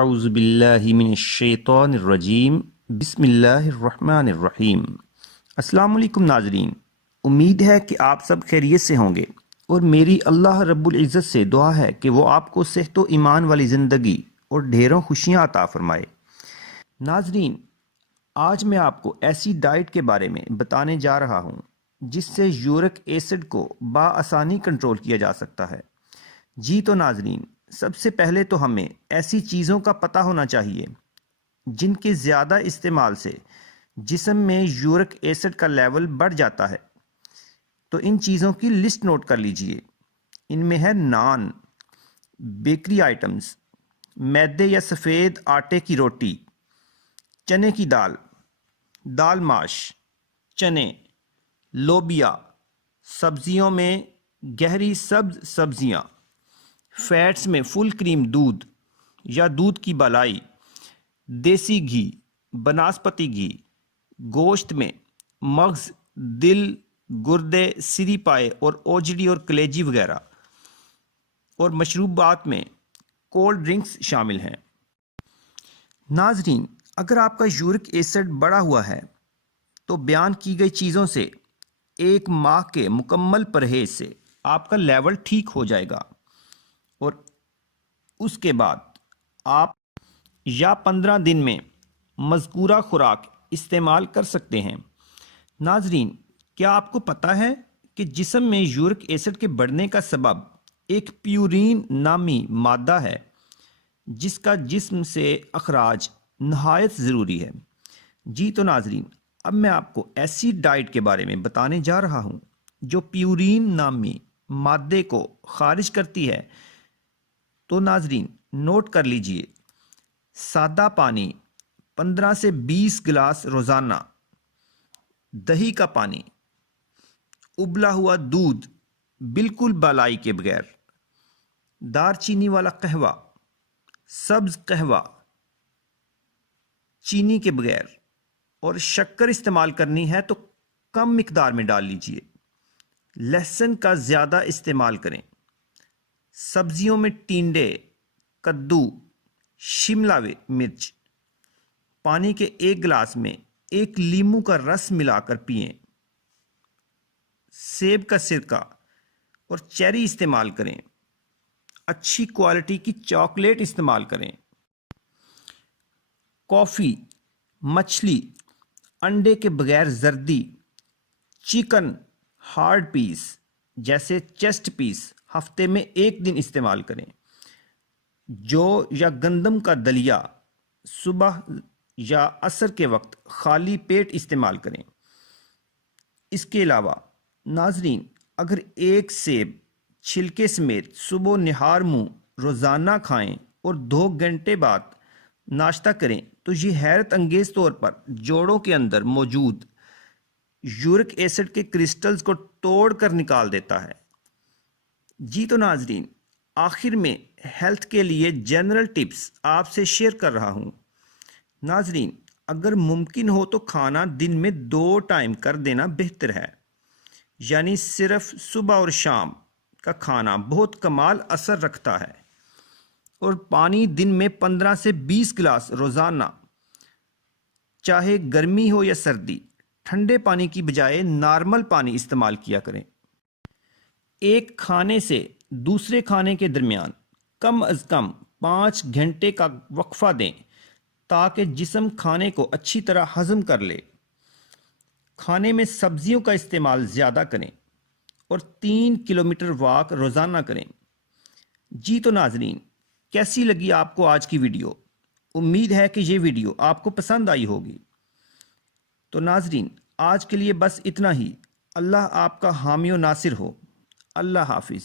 اعوذ باللہ من الشیطان الرجیم بسم اللہ الرحمن الرحیم۔ السلام علیکم ناظرین، امید ہے کہ آپ سب خیریت سے ہوں گے اور میری اللہ رب العزت سے دعا ہے کہ وہ آپ کو صحت و ایمان والی زندگی اور ڈھیروں خوشیاں عطا فرمائے۔ ناظرین، آج میں آپ کو ایسی ڈائٹ کے بارے میں بتانے جا رہا ہوں جس سے یورک ایسڈ کو بآسانی کنٹرول کیا جا سکتا ہے۔ جی تو ناظرین، سب سے پہلے تو ہمیں ایسی چیزوں کا پتہ ہونا چاہیے جن کے زیادہ استعمال سے جسم میں یورک ایسڈ کا لیول بڑھ جاتا ہے۔ تو ان چیزوں کی لسٹ نوٹ کر لیجئے۔ ان میں ہے نان، بیکری آئٹمز، میدے یا سفید آٹے کی روٹی، چنے کی دال، دال ماش، چنے، لوبیا، سبزیوں میں گہری سبز سبزیاں، فیٹس میں فل کریم دودھ یا دودھ کی بالائی، دیسی گھی، بناسپتی گھی، گوشت میں مغز، دل، گردے، سری پائے اور اوجڑی اور کلیجی وغیرہ، اور مشروبات میں کولڈ ڈرنکس شامل ہیں۔ ناظرین، اگر آپ کا یورک ایسڈ بڑھا ہوا ہے تو بیان کی گئی چیزوں سے 1 ماہ کے مکمل پرہیز سے آپ کا لیول ٹھیک ہو جائے گا، اور اس کے بعد آپ یا 15 دن میں مذکورہ خوراک استعمال کر سکتے ہیں۔ ناظرین، کیا آپ کو پتہ ہے کہ جسم میں یورک ایسڈ کے بڑھنے کا سبب ایک پیورین نامی مادہ ہے جس کا جسم سے اخراج نہایت ضروری ہے۔ جی تو ناظرین، اب میں آپ کو ایسی ڈائٹ کے بارے میں بتانے جا رہا ہوں جو پیورین نامی مادے کو خارج کرتی ہے۔ تو ناظرین نوٹ کر لیجئے: سادہ پانی 15 سے 20 گلاس روزانہ، دہی کا پانی، ابلا ہوا دودھ بالکل بالائی کے بغیر، دار چینی والا قہوہ، سبز قہوہ چینی کے بغیر، اور شکر استعمال کرنی ہے تو کم مقدار میں ڈال لیجئے۔ لہسن کا زیادہ استعمال کریں۔ سبزیوں میں ٹینڈے، کدو، شملہ مرچ۔ پانی کے 1 گلاس میں 1 لیموں کا رس ملا کر پئیں۔ سیب کا سرکہ اور چیری استعمال کریں۔ اچھی کوالٹی کی چاکلیٹ استعمال کریں۔ کافی، مچھلی، انڈے کے بغیر زردی، چکن ہارڈ پیس جیسے چیسٹ پیس ہفتے میں 1 دن استعمال کریں۔ جو یا گندم کا دلیا صبح یا عصر کے وقت خالی پیٹ استعمال کریں۔ اس کے علاوہ ناظرین، اگر 1 سیب چھلکے سمیت صبح نہار منہ روزانہ کھائیں اور 2 گھنٹے بعد ناشتہ کریں تو یہ حیرت انگیز طور پر جوڑوں کے اندر موجود یورک ایسڈ کے کرسٹلز کو توڑ کر نکال دیتا ہے۔ جی تو ناظرین، آخر میں ہیلتھ کے لیے جنرل ٹپس آپ سے شیئر کر رہا ہوں۔ ناظرین، اگر ممکن ہو تو کھانا دن میں 2 ٹائم کر دینا بہتر ہے، یعنی صرف صبح اور شام کا کھانا بہت کمال اثر رکھتا ہے۔ اور پانی دن میں 15 سے 20 گلاس روزانہ، چاہے گرمی ہو یا سردی، ٹھنڈے پانی کی بجائے نارمل پانی استعمال کیا کریں۔ ایک کھانے سے دوسرے کھانے کے درمیان کم از کم 5 گھنٹے کا وقفہ دیں تاکہ جسم کھانے کو اچھی طرح ہضم کر لے۔ کھانے میں سبزیوں کا استعمال زیادہ کریں اور 3 کلومیٹر واک روزانہ کریں۔ جی تو ناظرین، کیسی لگی آپ کو آج کی ویڈیو؟ امید ہے کہ یہ ویڈیو آپ کو پسند آئی ہوگی۔ تو ناظرین، آج کے لیے بس اتنا ہی۔ اللہ آپ کا حامی و ناصر ہو۔ اللہ حافظ۔